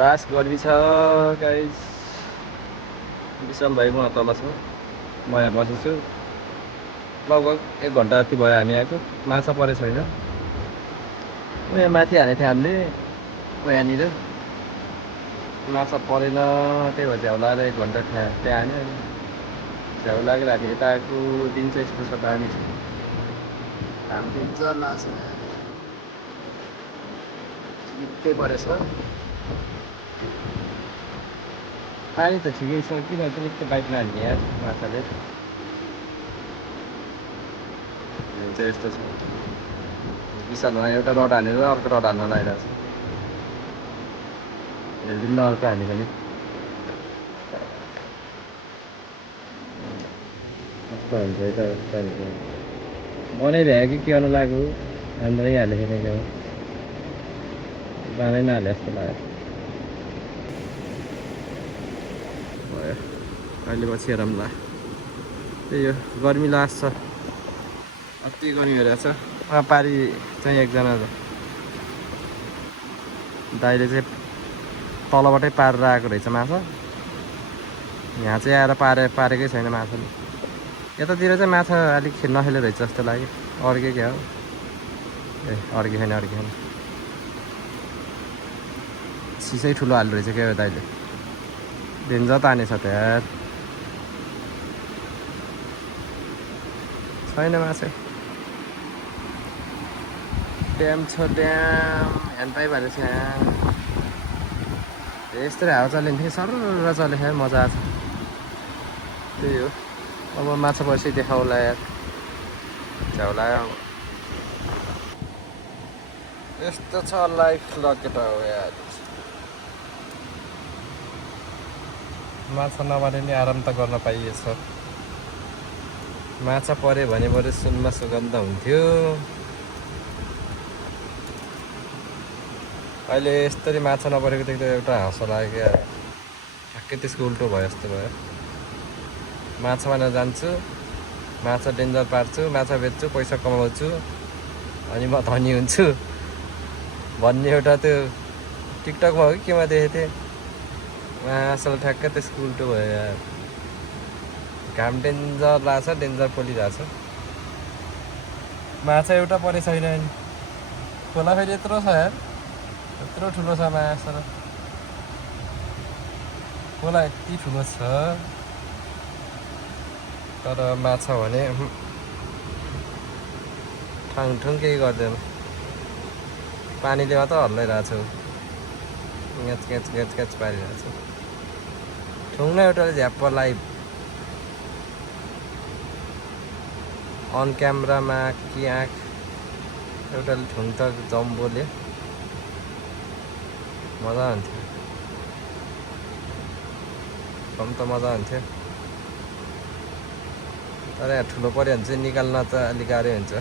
Last गर्मी छ guys. विशाल भाइ म तल छु, म यहाँ बसेको छु। लगभग 1 घन्टा जति भयो हामी आएको। माछा परे छैन। म यहाँ माथि हालेको थिएँ हामीले, यहाँनिर माछा परेन। त्यही भएर झ्याउ लगाएर 1 घन्टा त्यहाँ हान्यो। झ्याउ लागेर हामी यता आएको। दिन चाहिँ यस्तो छ, दामी छ। घाम दिन्छ माछा निकै परेछ। पानी त ठिकै छ, किन चाहिँ यस्तो बाइक नहाल्ने यार माछाले। चाहिँ यस्तो छ। विशालमा एउटा रड हानेर अर्को रड हाल्न लगाइरहेको छ। हेरिदिनु न अर्को हाने पनि कस्तो हुन्छ यता मनै भ्यायो कि के गर्नु लाग्यो। राम्रै हालेको थिएन क्या, बाँधै नहाले जस्तो लाग्यो। भयो, अहिले पछि हेरौँला। त्यही हो, गर्मी लास्ट छ। अति गर्मी भइरहेको छ। उहाँ पारी चाहिँ एकजना दाइले चाहिँ तलबाटै पारेर आएको रहेछ माछा। यहाँ चाहिँ आएर पारेकै छैन माछाले। यतातिर चाहिँ माछा अलिक नखेल्ने रहेछ जस्तो लाग्यो। अड्के क्या हो, ए अड्के छैन। सिसै ठुलो हाल्दो रहेछ क्या हो दाइले। डेन्जर तानेछ त यार। छैन माछा। ड्याम छ, ड्याम ह्यान्ड पाइप हालेको छ यहाँ। यस्तै हावा चल्यो थियो, सरर चल्यो क्या, मजा आएको छ। त्यही हो, अब माछा पछि देखाउला यार। झ्याउ लाग्यो। यस्तो छ लाइफ लकेट हो यार। माछा नमारे नि आराम त गर्न पाइएछ। माछा पऱ्यो भने बरु सुनमा सुगन्ध हुन्थ्यो। अहिले यस्तरी माछा नपरेको देख्दा एउटा हाँसो लाग्यो क्या। ठ्याक्कै त्यसको उल्टो भयो जस्तो भयो। माछा मार्न जान्छु, माछा डेन्जर पार्छु, माछा बेच्छु, पैसा कमाउँछु, अनि म धनी हुन्छु भन्ने एउटा त्यो टिकटकमा हो कि केमा देखेको थिएँ। असल ठ्याक्कै त्यसको उल्टो भयो यार। घाम डेन्जर लाग्छ, डेन्जर पोलिरहेछ। माछा एउटा परे छैन। खोला फेरि यत्रो छ यार, यत्रो ठुलो छ माछा। खोला यति ठुलो छ, तर माछा भने ठाङठुङ केही गर्दैन। पानीले मात्र हल्लाइरहेको छु, ग्याच पारिरहेको छु। ठुङ्न एउटाले झ्याप्प लाइभ अन क्यामरामा कि आँख एउटाले ठुङ त जम्बोले मजा हुन्थ्यो। कम त मजा हुन्थ्यो, तर यहाँ ठुलो पऱ्यो भने चाहिँ निकाल्न त अलिक गाह्रै हुन्छ।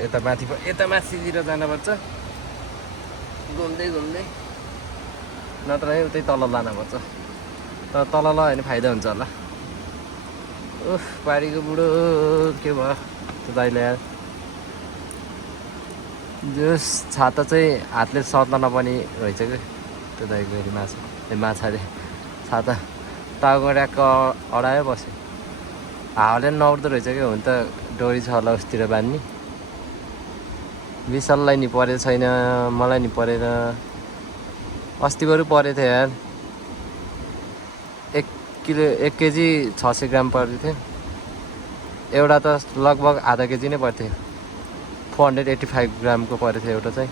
यता माथितिर जानुपर्छ घुम्दै नत्र उतै तल लानुपर्छ। तर तल ल भने फाइदा हुन्छ होला। उफ, पारीको बुढो के भयो त्यो दाइले यार। जस छाता चाहिँ हातले सर्न नपर्ने रहेछ कि त्यो दाइको फेरि माछाले छाता टाउको ट्याक्क अडायो बस्यो। हावाले पनि नउठ्दो रहेछ क्या। हुन त डोरी छ होला उसतिर बान्ने। विशाललाई नि परेको छैन, मलाई नि परेन। अस्ति बरु परेको थियो यार, 1 केजी 600 ग्राम परेको थियो। एउटा त लगभग आधा केजी नै पर्थ्यो। 485 ग्रामको परेको थियो एउटा चाहिँ।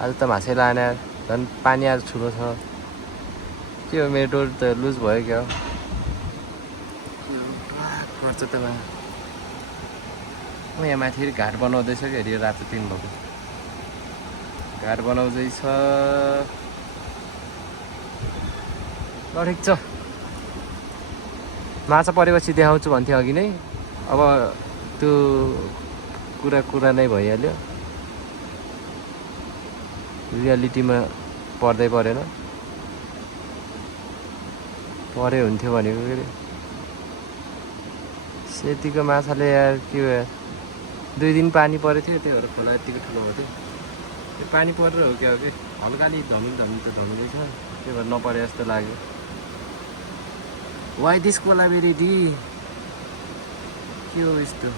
आज त माछै लाएन यार, झन् पानी आज ठुलो छ। के हो, मेरो डोरी त लुज भयो क्या हो। पर्छ त म यहाँ माथि घाट बनाउँदैछ कि हेरि रातो 3 भएको घाट बनाउँदैछ। ल ठिक छ, माछा परेपछि देखाउँछु भन्थ्यो अघि नै। अब त्यो कुरा नै भइहाल्यो। रियालिटीमा पर्दै परेन। परे हुन्थ्यो भनेको के अरे। सेतीको माछाले यार के हो यार, 2 दिन पानी परेको थियो, त्यही भएर खोला यतिको ठुलो भएको थियो। त्यो पानी परेर हो क्या हो कि हल्का अलि धमिलो त धमिलो छ त्यो भएर नपरे जस्तो लाग्यो वाइ दिस कोलाबेरिटी के हो यस्तो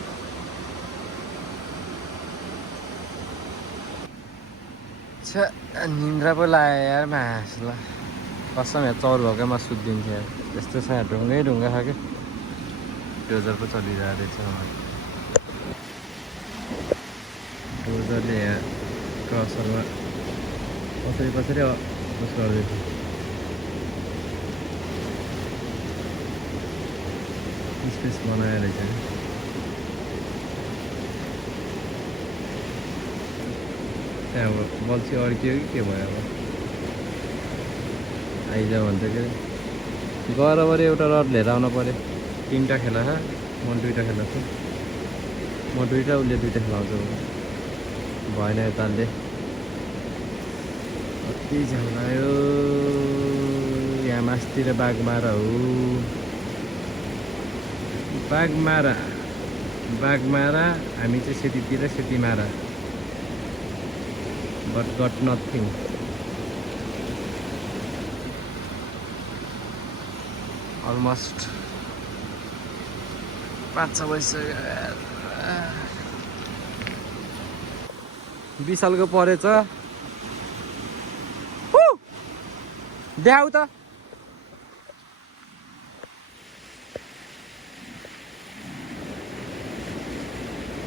निन्द्रा पो लाग्यो यार मासुलाई कसम यहाँ चौर भएकोमा सुत्दिन्थ्यो यार यस्तो छ यहाँ ढुङ्गा छ क्या डोजर पो चलिरहेको रहेछ डोजरले यहाँ क्रसरमा कसरी उस गर्दैछ स्पेस बनाएर रहेछ त्यहाँ अब बल्छी अड्कियो कि के भयो अब आइज भन्छ के गएर पऱ्यो एउटा रड लिएर आउनु पऱ्यो 3टा खेला छ म 2टा खेलाउँछु म 2टा उसले 2टा खेलाउँछु भएन यताले कति झल्लायो यहाँ मासतिर बाघमारा हो बाघमारा हामी चाहिँ सेतीतिर सेतीमारा बट गट नथिङ अलमोस्ट 5-6 बजिसक्यो विशालको परेछ देखाउ त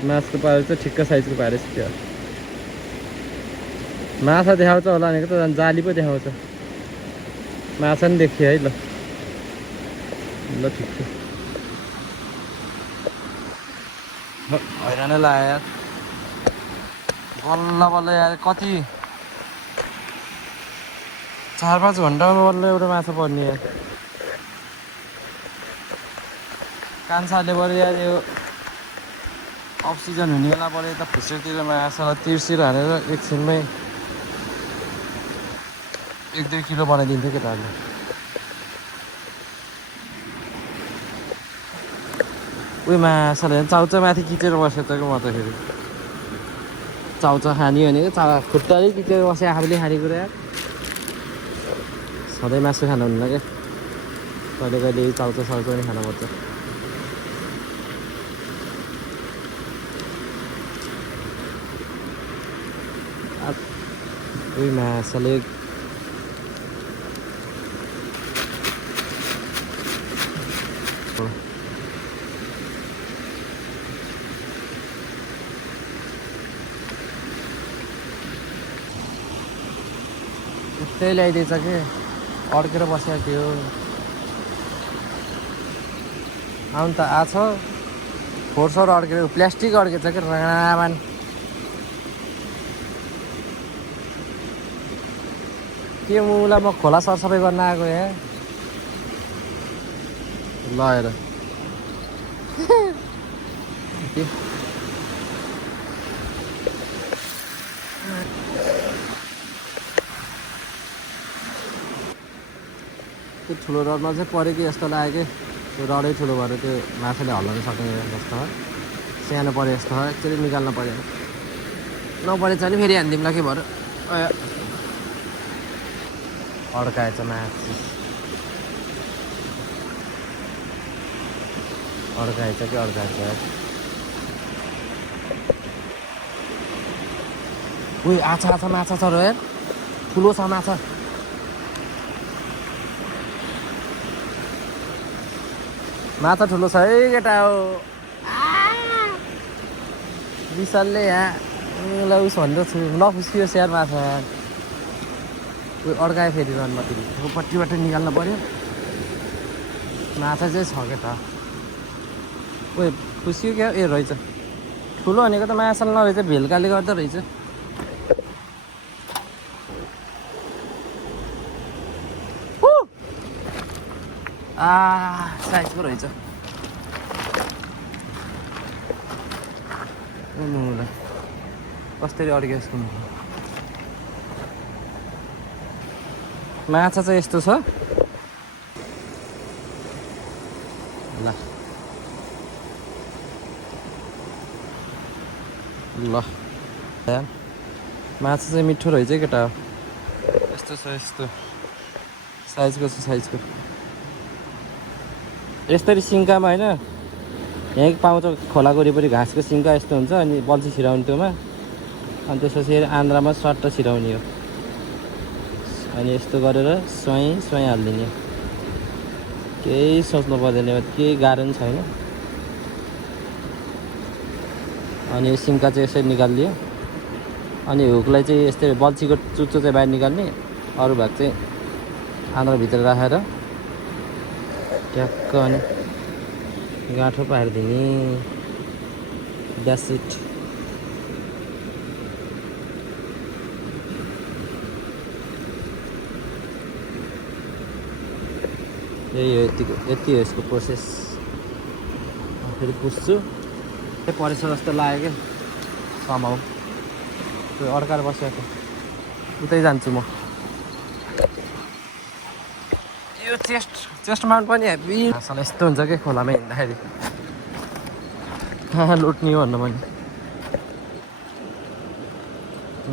माछा पारेछ ठिक्क साइजको पारेछ त्यो माछा देखाउँछ होला भनेको त झन् जाली पो देखाउँछ माछा नि देखियो है ल ठिक छ हैरानै लाग्यो यार बल्ल यार कति 4-5 घन्टामा बल्ल एउटा माछा पर्ने यार कान्छाले पऱ्यो यार यो अक्सिजन हुने बेला पऱ्यो यता फुस्रेतिर माछालाई तिर्सिर हालेर एकछिनमै 1-2 किलो बनाइदिन्थ्यो केटाहरूले उयो माछाले चाउचा माथि खिचेर बस्यो त म त फेरि चाउचा खाने भनेको खुट्टाले खिचेर बस्यो आफूले खानेको यार सधैँ मासु खानु हुन्न क्या कहिले चाउचा पनि खानुपर्छ उयो माछाले त्यही ल्याइदिएछ कि अड्केर बसेको थियो आउनु त आछ फोहोरसोर अड्केर प्लास्टिक अड्केछ कि रामान के मुलाई म खोला सरसफाइ गर्न आएको यहाँ ल हेर त्यो ठुलो रडमा चाहिँ पऱ्यो कि जस्तो लाग्यो कि त्यो रडै ठुलो भएर त्यो माछाले हल्लाउन सक्ने जस्तो हो सानो पऱ्यो जस्तो हो एक्चुअली निकाल्न पऱ्यो नपरेछ भने फेरि हानिदिउँला के भएर अड्काएछ माछा अड्काएछ कि अड्काएछ उयो आछा माछा छ र यार ठुलो छ माछा माछा ठुलो छ है केटा हो विशालले यहाँ उस भन्दा नफुस्कियो स्याहार माछा उयो अड्कायो फेरि रनपट्टिबाट निकाल्नु पऱ्यो माछा चाहिँ छ केटा उयो फुस्कियो क्या ए रहेछ ठुलो भनेको त माछा नरहेछ भेल्काले गर्दा रहेछ साइजको रहेछ कसरी अड्क्यो यसको माछा चाहिँ यस्तो छ ल ल माछा चाहिँ मिठो रहेछ है केटा यस्तो छ यस्तो साइजको छ साइजको यसरी सिङ्कामा होइन यहीँ पाउँछ खोलाको वरिपरि घाँसको सिङ्का यस्तो हुन्छ अनि बल्छी छिराउने त्योमा अनि त्यसपछि आन्द्रामा सट्ट छिराउने हो अनि यस्तो गरेर स्वाई स्वाई हालिदिने केही सोच्नु पर्दैन केही गाह्रो पनि छैन अनि यो सिङ्का चाहिँ यसरी निकालिदियो अनि हुकलाई चाहिँ यस्तै बल्छीको चुच्चो चाहिँ बाहिर निकाल्ने अरू भाग चाहिँ आन्द्राभित्र राखेर ट्याक्क अनि गाँठो पारिदिने द्याट्स इट यही हो यति हो यसको प्रोसेस फेरि पुस्छु परेछ जस्तो लाग्यो क्या समाउ त्यो अड्काएर बसेको उतै जान्छु म यो चेस्ट माउन्ट पनि हेभी असल यस्तो हुन्छ क्या खोलामा हिँड्दाखेरि कहाँ लुट्ने हो भन्नु पनि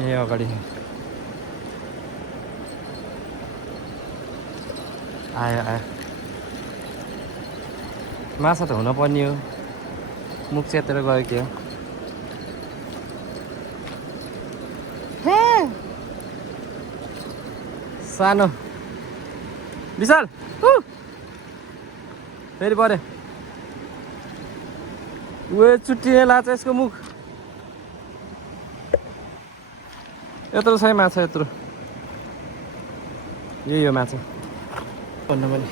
ए अगाडि आयो माछा त हुन पर्ने हो मुख च्यातेर गयो के हो सानो विशाल फेरि पऱ्यो ऊ चुट्टिने लाग्छ यसको मुख यत्रो छ माछा यत्रो यही हो माछा भन्नु पनि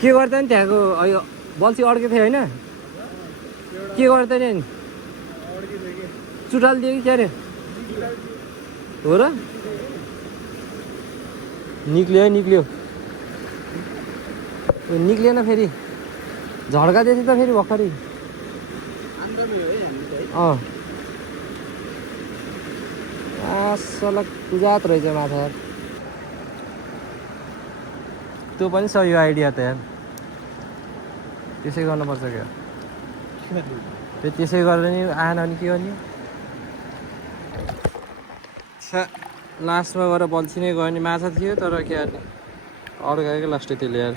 के गर्दा नि त्यहाँको बल्छी अड्केको थियो होइन के गर्दैन नि चुटाल दियो कि क्या अरे हो र निक्लियो निक्लिएन फेरि झड्का दिएको थियो त फेरि भर्खरै सलक जात रहेछ माछा त्यो पनि सही आइडिया त यार त्यसै गर्नुपर्छ क्या त्यसै गरेर नि आएन भने के गर्ने लास्टमा गएर बल्छी नै गयो नि माछा थियो तर के गर्ने अड्कायो लास्टै त्यसले यार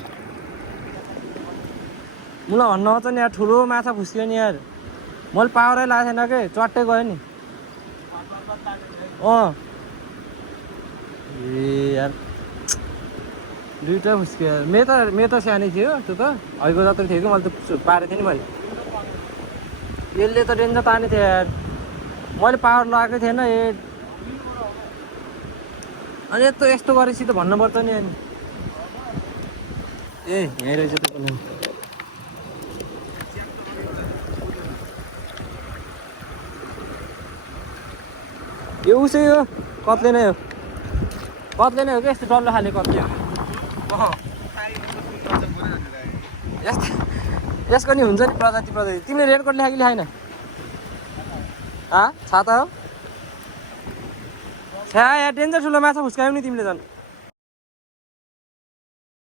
मलाई भन्नु आउँछ नि यार ठुलो माछा फुस्क्यो नि यार मैले पावरै लगाएको थिएन कि चट्टै गयो नि ए यार दुईवटा फुस्क्यो यार मेरो त सानै थियो त्यो त अहिलेको जत्रो थियो कि मैले त पारेको थिएँ नि मैले यसले त डेन्जर तानेको थियो यार मैले पावर लगाएकै थिएन अनि यस्तो गरेपछि त भन्नुपर्छ नि अनि ए यहीँ रहेछ त पनि यो उसै हो कत्ले नै हो कि यस्तो डल्लो खाले कत्ले हो यसको नि हुन्छ नि प्रजाति तिमीले रेडकोट ल्याएको कि ल्याएन छाता हो छ्या यार डेन्जर ठुलो माछा फुस्कायौ नि तिमीले झन्